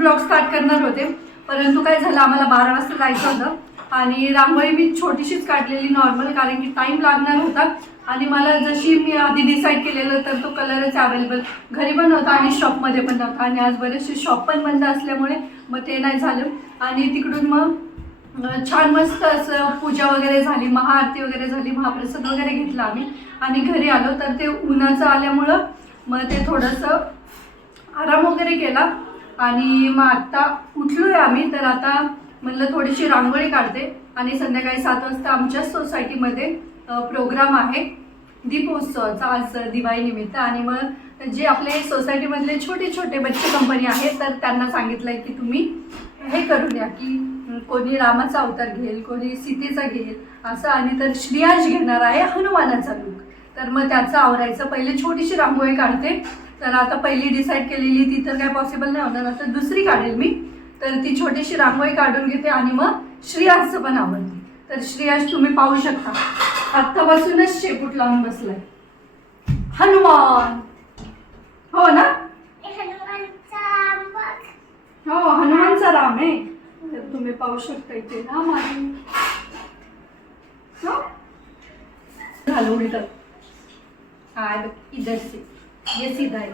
Blog start करणार होते. परंतु काय झालं आम्हाला बारा वाजता जायचं होतं. आणि रांगोळी मी छोटीशीच काढलेली नॉर्मल कारण की टाईम लागणार होता. आणि मला जशी मी आधी डिसाईड केलेलं तर तो कलरच अवेलेबल घरी पण होता आणि शॉपमध्ये पण नव्हता. आणि आज बरेचसे शॉप पण बंद असल्यामुळे मग ते नाही झालं. आणि तिकडून मग छान मस्त असं पूजा वगैरे झाली महाआरती वगैरे झाली महाप्रसाद वगैरे घेतला आम्ही. आणि घरी आलो तर ते उन्हाचं आल्यामुळं मग ते थोडंसं आराम वगैरे केला. आणि मग आत्ता उठलोय आम्ही तर आता म्हणलं थोडीशी रांगोळी काढते. आणि संध्याकाळी सात वाजता आमच्याच सोसायटीमध्ये प्रोग्राम आहे. दीपोत्सवाचा आज दिवाळीनिमित्त आणि मग जे आपले सोसायटीमधले छोटे छोटे बच्चे कंपनी आहेत तर त्यांना सांगितलंय की तुम्ही हे करून या की कोणी रामाचा अवतार घेईल कोणी सीतेचा घेईल असं. आणि तर श्रियाज घेणार आहे हनुमानाचा लुक तर मग त्याचं आवरायचं. पहिले छोटीशी रांगोळी काढते. तर आता पहिली डिसाईड केलेली ती तर काय पॉसिबल नाही होणार. आता दुसरी काढेल मी. तर ती छोटीशी रांगोळी काढून घेते आणि मग श्रियांशचं पण आवडते. तर श्रियांश तुम्ही पाहू शकता. आत्तापासूनच शेपूट लावून बसलाय. हनुमान! हो ना? हो हनुमानचा राम आहे. तर तुम्ही पाहू शकता इथे राम आहे हो? झालं उलट हा बघ, इधर से. ये सीधा आहे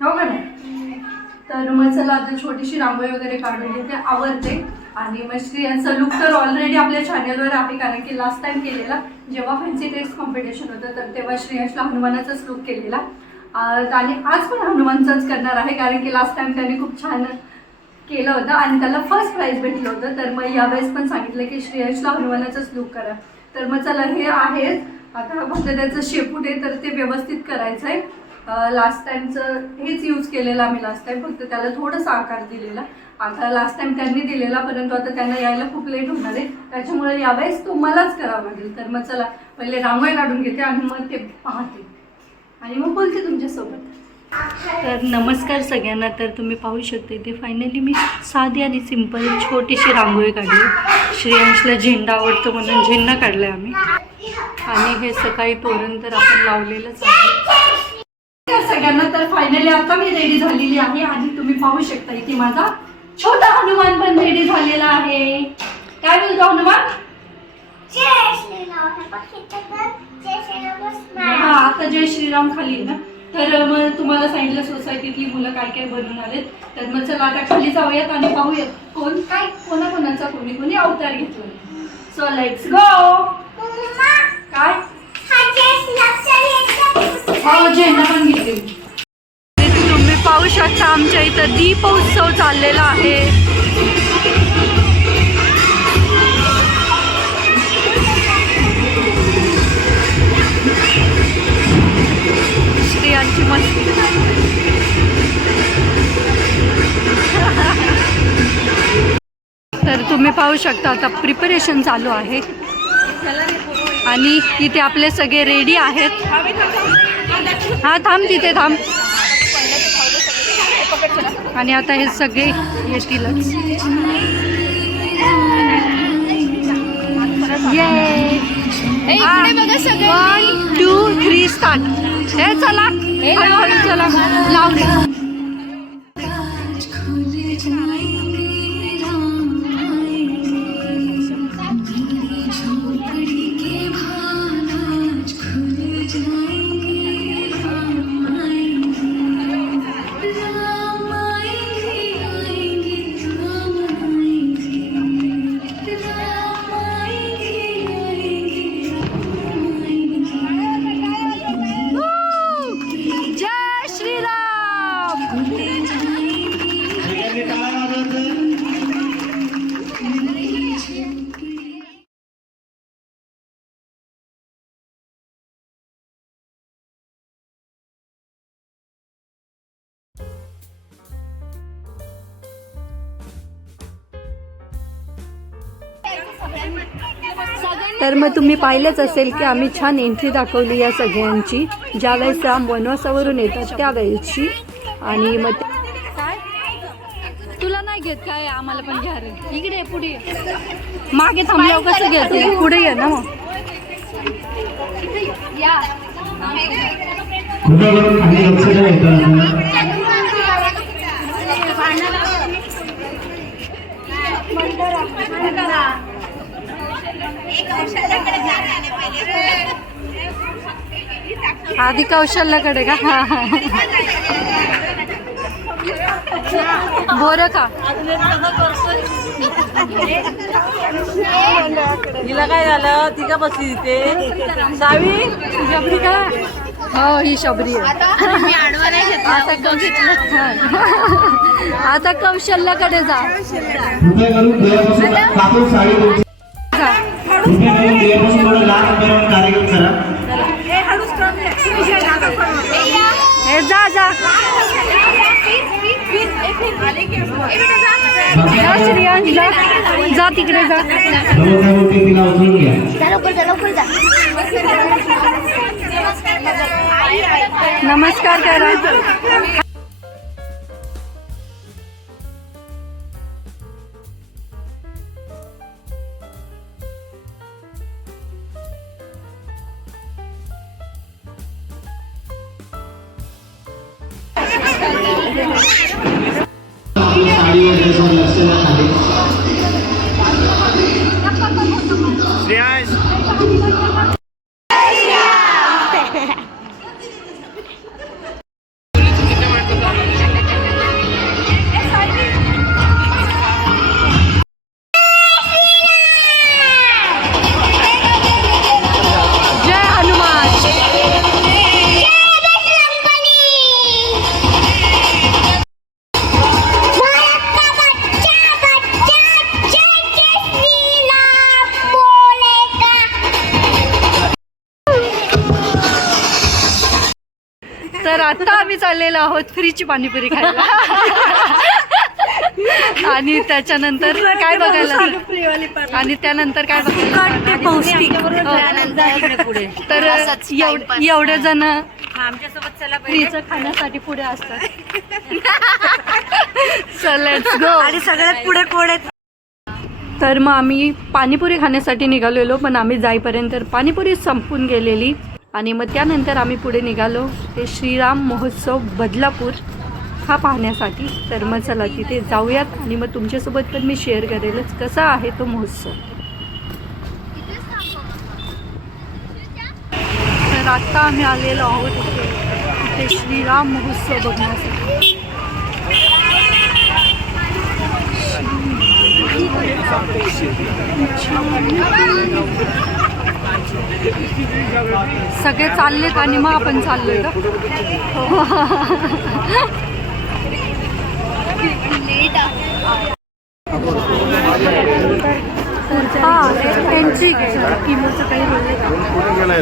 हो का नाही? तर मग चला आता छोटीशी रांगोळी वगैरे काढून घेते आवडते आणि मग स्त्रियांचा लुक तर ऑलरेडी आपल्या चॅनलवर आहे कारण की लास्ट टाइम केलेला जेव्हा फॅन्सी टेस्ट कॉम्पिटिशन होतं तर तेव्हा श्रेयसला हनुमानाचाच लुक केलेला. आणि आज पण हनुमानचाच करणार आहे कारण की लास्ट टाइम त्याने खूप छान केलं होतं आणि त्याला फर्स्ट प्राईज भेटलं होतं. तर मग यावेळेस पण सांगितलं की श्रेयसला हनुमानाचाच लुक करा. तर मग चला हे आहेच आता फक्त त्याचं शेपूट आहे तर ते व्यवस्थित करायचं आहे लास्ट टाइमचं हेच यूज केलेलं आम्ही लास्ट टाइम फक्त त्याला थोडासा आकार दिलेला. आता लास्ट टाईम त्यांनी दिलेला परंतु आता त्यांना यायला खूप लेट होणार आहे. त्याच्यामुळे यावेळेस तो मलाच करावा लागेल. तर मग चला पहिले रांगोळी काढून घेते आणि मग ते पाहते. आणि मग बोलते तुमच्यासोबत. तर नमस्कार सगळ्यांना तर तुम्ही पाहू शकता इथे फायनली मी साधी आणि सिंपल छोटीशी रांगोळी काढली. श्रेयांशला झेंडा आवडतो म्हणून झेंडा काढलाय आम्ही. आणि हे सकाळी तोरण तर आपण लावलेलंच आहे. सगळ्यांना तर फायनली आता मी रेडी झालेली आहे आणि तुम्ही पाहू शकता इथे माझा छोटा हनुमान पण रेडी झालेला आहे. काय बोलतो हनुमान? हा आता जय श्रीराम खाली ना? तर मग तुम्हाला सांगितलं सोसायटीतली मुलं काय काय बनवून आलेत. तर मग चला आता खाली जाऊयात आणि पाहूयात कोण काय कोणाकोणाचा कोणी कोणी अवतार घेतला सो लेट्स गो काय? हो पण तुम्ही पाहू शकता आमच्या इथं दीपोत्सव चाललेला आहे. स्त्रियांची मस्ती. तर तुम्ही पाहू शकता आता प्रिपरेशन चालू आहे. आणि इथे आपले सगळे रेडी आहेत. हा थांब तिथे थांब. आणि आता हे सगळे येतीलच. वन टू थ्री स्टार्ट हे चला. हळूहळू चला. लावले तर मग तुम्ही पाहिलंच असेल की आम्ही छान एंट्री दाखवली या सगळ्यांची. ज्यावेळेस राम वनवासावरून येतात त्या वेळेची आणि मग तुला नाही घेत काय? आम्हाला पण घ्या इकडे पुढे मागे थांबल्यावर कसं घेत पुढे या ना. मग आधी कौशल्याकडे का? हा हा. बोर का? तिला काय झालं? ती का बसली तिथे? सावी? शबरी का? हो ही शबरी आहे. आता आता कौशल्याकडे जा. कृपया करून हे जा जा. जा जा. जा तिकडे जा. नमस्कार करा. तर आता आम्ही चाललेलो आहोत फ्रीची पाणीपुरी खायला. आणि त्याच्यानंतर काय बघायला आणि त्यानंतर काय बघायला पौष्टिक. पुढे. तर एवढ- एवढे जण आमच्यासोबत चला फ्रीचं खाण्यासाठी पुढे असतात. चल लेट्स गो आणि सगळ्यात पुढे कोण आहेत? तर मग आम्ही पाणीपुरी खाण्यासाठी निघालेलो पण आम्ही जाईपर्यंत पाणीपुरी संपून गेलेली. आणि मग त्यानंतर आम्ही पुढे निघालो. ते श्रीराम महोत्सव बदलापूर. हा पाहण्यासाठी तर मग चला तिथे जाऊयात आणि मग तुमच्यासोबत पण मी शेअर करेलच कसा आहे तो महोत्सव. तर आत्ता आम्ही आलेलो आहोत इथे. श्रीराम महोत्सव बघण्यासाठी. सगळे चाललेत आणि मग आपण चाललोय का? हा त्यांची किमोचं काही बोलले का कुठे गेलाय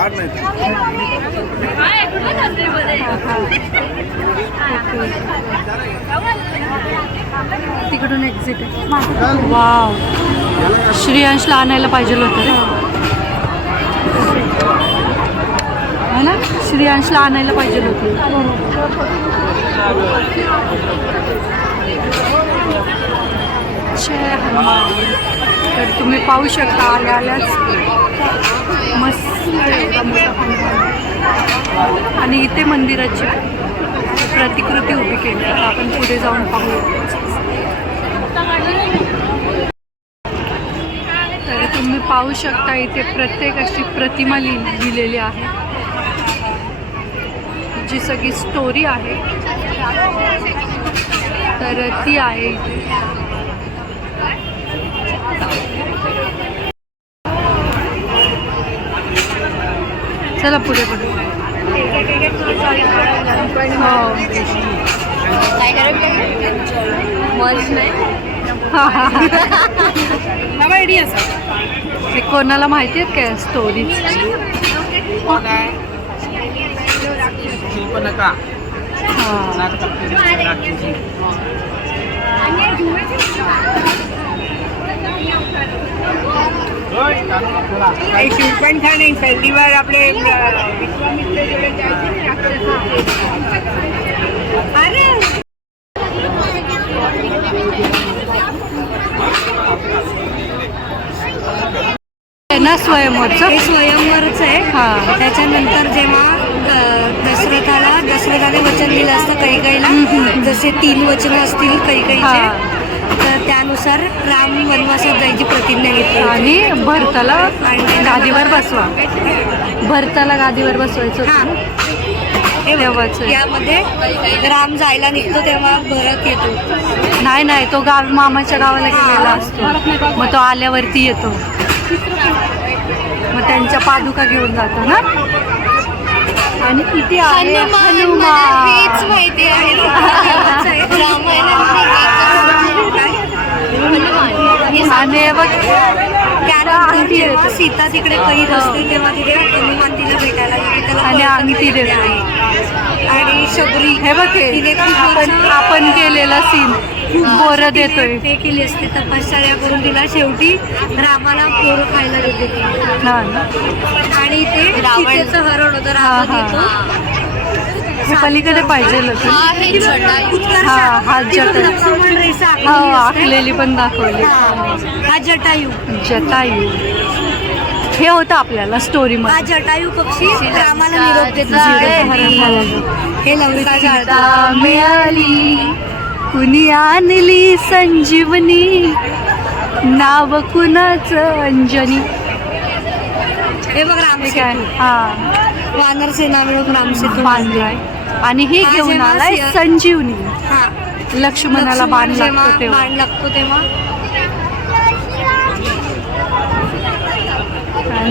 काढ नाही. तिकडून एक्झिट आहे. वाव श्रेयांशला आणायला पाहिजे होतं है ना? श्रेयांशला आणायला पाहिजे होतं. तर तुम्ही पाहू शकता आल्या आल्याच मस्त एवढा मोठा आणि इथे मंदिराची प्रतिकृती उभी केली आहे. आपण पुढे जाऊन पाहू. तर तुम्ही पाहू शकता इथे प्रत्येक अशी प्रतिमा लि लिहिलेली आहे. जी सगळी स्टोरी आहे. तर ती आहे इथे. चला पुढे पुढे हो. हे. कोणाला माहिती आहेत काय स्टोरीज नका शिवपण छान आहे पहिली बार आपले ना स्वयंवरचं? हे स्वयंवरच आहे. हा. त्याच्यानंतर जेव्हा दशरथाला दशरथाने वचन दिलं असतं काही काहीला जसे तीन वचन असतील काही हा. तर त्यानुसार राम वनवासात जायची प्रतिज्ञा घेतली. आणि भरताला आणि गादीवर बसवा. भरताला गादीवर बसवायचं तेव्हाच. यामध्ये राम जायला निघतो तेव्हा भरत येतो. नाही नाही तो गाव मामाच्या गावाला गेलेला असतो. मग तो आल्यावरती येतो. मग त्यांच्या पादुका घेऊन जातो ना? आणि किती आहे? हनुमान माहिती आहे. आणि बघ अंगठी. सीता तिकडे कैद असते तेव्हा तिथे हनुमान तिला भेटायला आणि अंगठी देतो. आहे. आणि शबरी. हे बघ तिने आपण आपण केलेला सीन बोरं देतोय. ते केली असते. तपश्चर्या करून तिला शेवटी रामाला पोरं खायला देते. आणि ते सीतेचं हरण होतं. रावण हा. पलीकडे पाहिजे हा, हा जटायू. हो. आखलेली पण दाखवली हा. जटायू जटायू हे होतं आपल्याला स्टोरी हा मध्ये जटायू पक्षी निरोप देतो झाल्यावर. हे जाळतो मिळाली कुणी आणली संजीवनी नाव कुणाचं अंजनी हे बघ राम हे काय. हा वानर सेना मिळून राम सेतू बांधलाय आणि हे हा घेऊन जेव्हा आलाय सिंह- संजीवनी. हा. लक्ष्मणाला बाण लक्ष्मण जेव्हा लागतो तेव्हा बाण लागतो तेव्हा?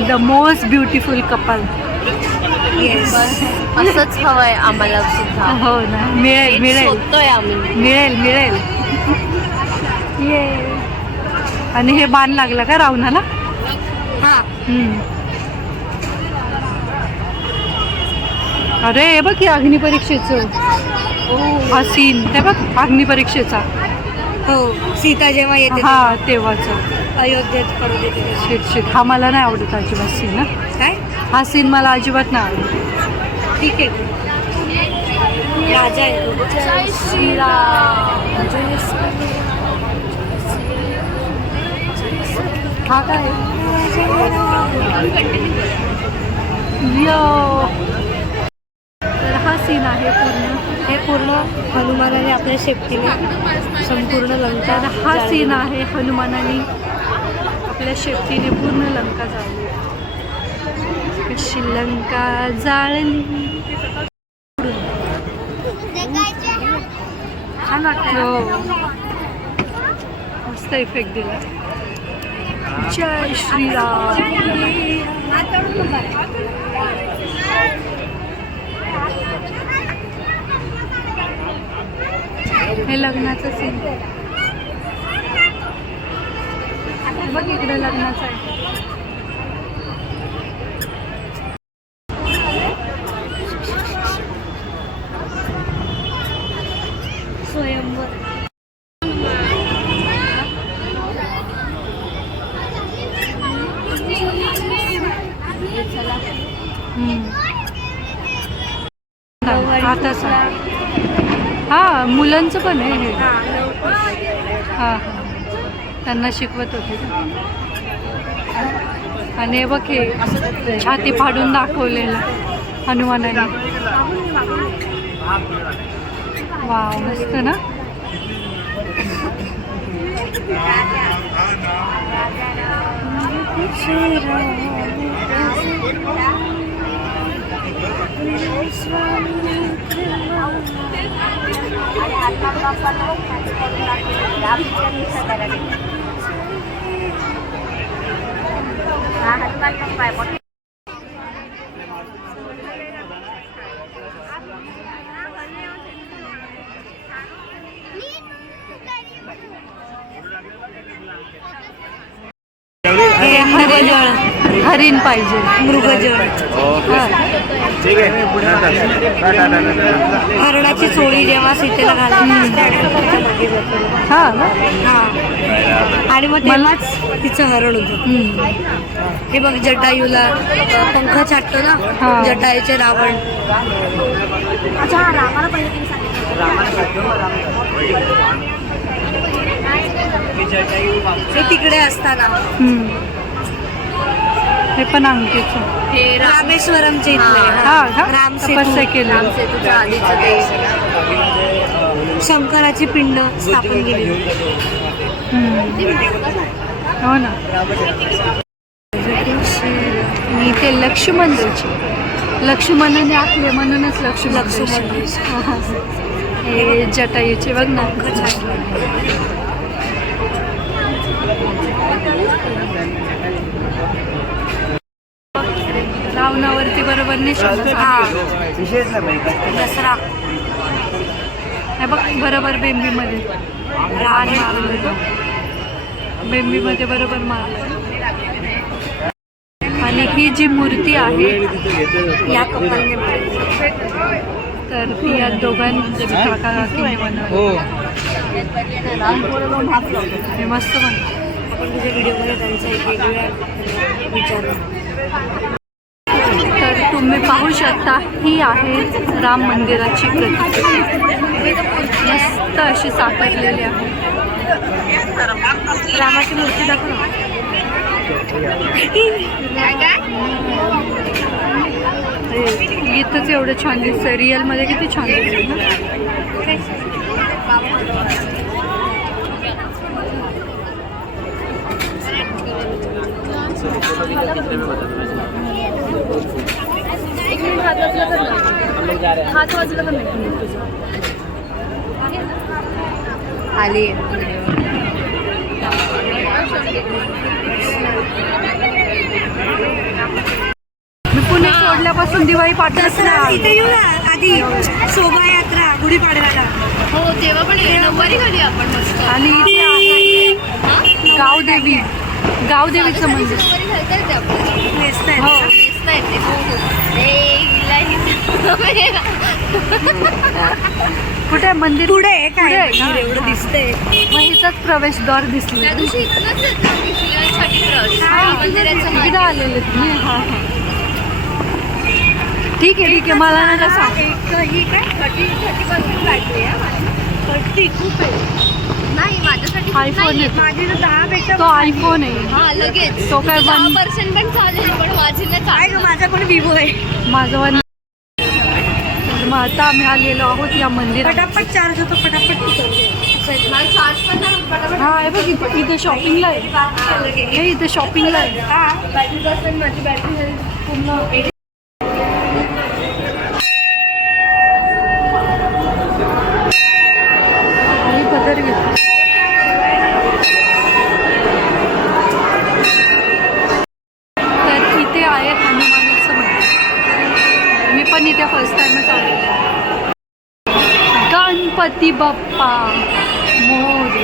The most beautiful couple yes असंच हवंय आम्हाला सुद्धा. हो ना. मिळेल मिळेल. शोधतोय आम्ही. मिळेल मिळेल. ये आणि हे बाण लागला का रावणाला? हा. हम्म. अरे हे बघ की अग्निपरीक्षेचं हा सीन ते बघ अग्निपरीक्षेचा हो सीता जेव्हा येते हा तेव्हाचा. अयोध्येत परत येते तेव्हा. शिट शिट हा मला नाही आवडत अजिबात सीन ना काय? हा सीन मला अजिबात नाही आवडत. ठीक आहे. राजा येतो जय श्रीराम. हा काय? यो. सीन आहे पूर्ण. हे पूर्ण हनुमानाने आपल्या शेपटीने संपूर्ण लंका हा. सीन आहे हनुमानाने आपल्या शेपटीने पूर्ण लंका जाळली. कशी लंका जाळली. छान हो. मस्त इफेक्ट दिला. जय श्रीराम. हे लग्नाचं सीन बघ इकडे लग्नाचं आहे. स्वयंवर. हा तसा हा मुलांचं पण आहे हे. हा त्यांना शिकवत होते. आणि बघ हे छाती फाडून दाखवलेलं हनुमानाने. वाव मस्त ना? हरिण हरिण पाहिजे. मृगजळ. हा. ठीक आहे हरणाची चोळी जेव्हा सीतेला जातो. हा? हा आणि मग तेव्हाच तिचं हरण होतं. हे बघ जटायूला पंख छाटतो ना हा. जटायूचे रावण हे तिकडे असताना हम्म. हे पण अंगठीचं हे रामेश्वरमचे हा का तपस्या केली रामसेतूच्या आधीचं ते शंकराची पिंड स्थापन केली हो ना. मी ते लक्ष्मणची लक्ष्मणाने आखले म्हणूनच लक्ष्मण लक्ष्मण. हे जटायूचे बघ ना. बरोबर हा. दसरा. हे बघ बरोबर बेंबीमध्ये. लहान मारलं बघ. बेंबीमध्ये बरोबर मारलं आणि ही जी मूर्ती आहे या कपलने तर ती या काका काकीने बनवली. हे. मस्त बनवलं. आपण तुझ्या व्हिडिओमध्ये त्यांचा एक वेगवेगळ्या विचार तुम्ही पाहू शकता ही आहे राम मंदिराची मस्त अशी साकारलेली आहे. रामाची मूर्ती दाखव इथंच एवढं छान दिसतंय रिअलमध्ये किती छान दिसतं ना? आली मी पुणे सोडल्यापासून दिवाळी पाठवत इथे येऊ ना. आधी शोभायात्रा गुढीपाडव्याला. हो तेव्हा पण नऊवारी घाली आपण मस्त. आणि इथे आहे गावदेवी. गावदेवीचं मंदिर. हो नेसता येते हो हो ए हिला हिला कुठे आहे मंदिर? पुढे आहे काय? एवढं दिसतंय. मग हिचाच प्रवेशद्वार दिसले. त्या दिवशी इथनंच येतो आम्ही शिलांसाठी प्रवेश. मंदिराचं एकदा मागे. आलेले तुम्ही हा हा. ठीक आहे ठीक आहे. मला नका सांग. एक ही काय? थर्टी थर्टी पर्सेंट बॅटरी आहे थर्टी खूप आहे. नाही माझ्यासाठी आयफोन माझी तर दहा पेक्षा तो आयफोन आहे. हा लगेच. तो काय दहा वन- पर्सेंट पण चालेल पण माझी नाही चालेल माझा पण विवो आहे. माझं वन आता आम्ही आलेलो आहोत या मंदिरात. पटापट चार्ज होतो पटापट. हा हे बघ इथे इथे शॉपिंगला आहे. हे इथे शॉपिंगला आहे. हा बॅटरी पर्सेंट माझी बॅटरी पूर्ण आणि पदर घेतली तर इथे आहे हनुमानाचं मंदिर मी पण इथे फर्स्ट टाइमच आले गणपती बाप्पा मोर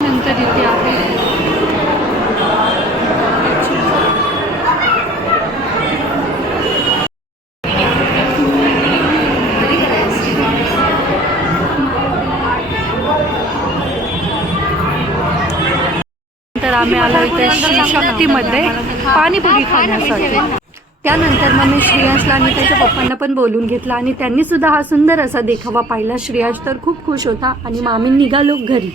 नंतर इथे आहे तर आम्ही आलो इथे श्री पाणीपुरी खाण्यासाठी. त्यानंतर मग मी श्रेयांशला आणि त्याच्या पप्पांना पण बोलून घेतलं आणि त्यांनी सुद्धा हा सुंदर असा देखावा पाहिला. श्रेयांश तर खूप खुश होता आणि मग आम्ही निघालो घरी.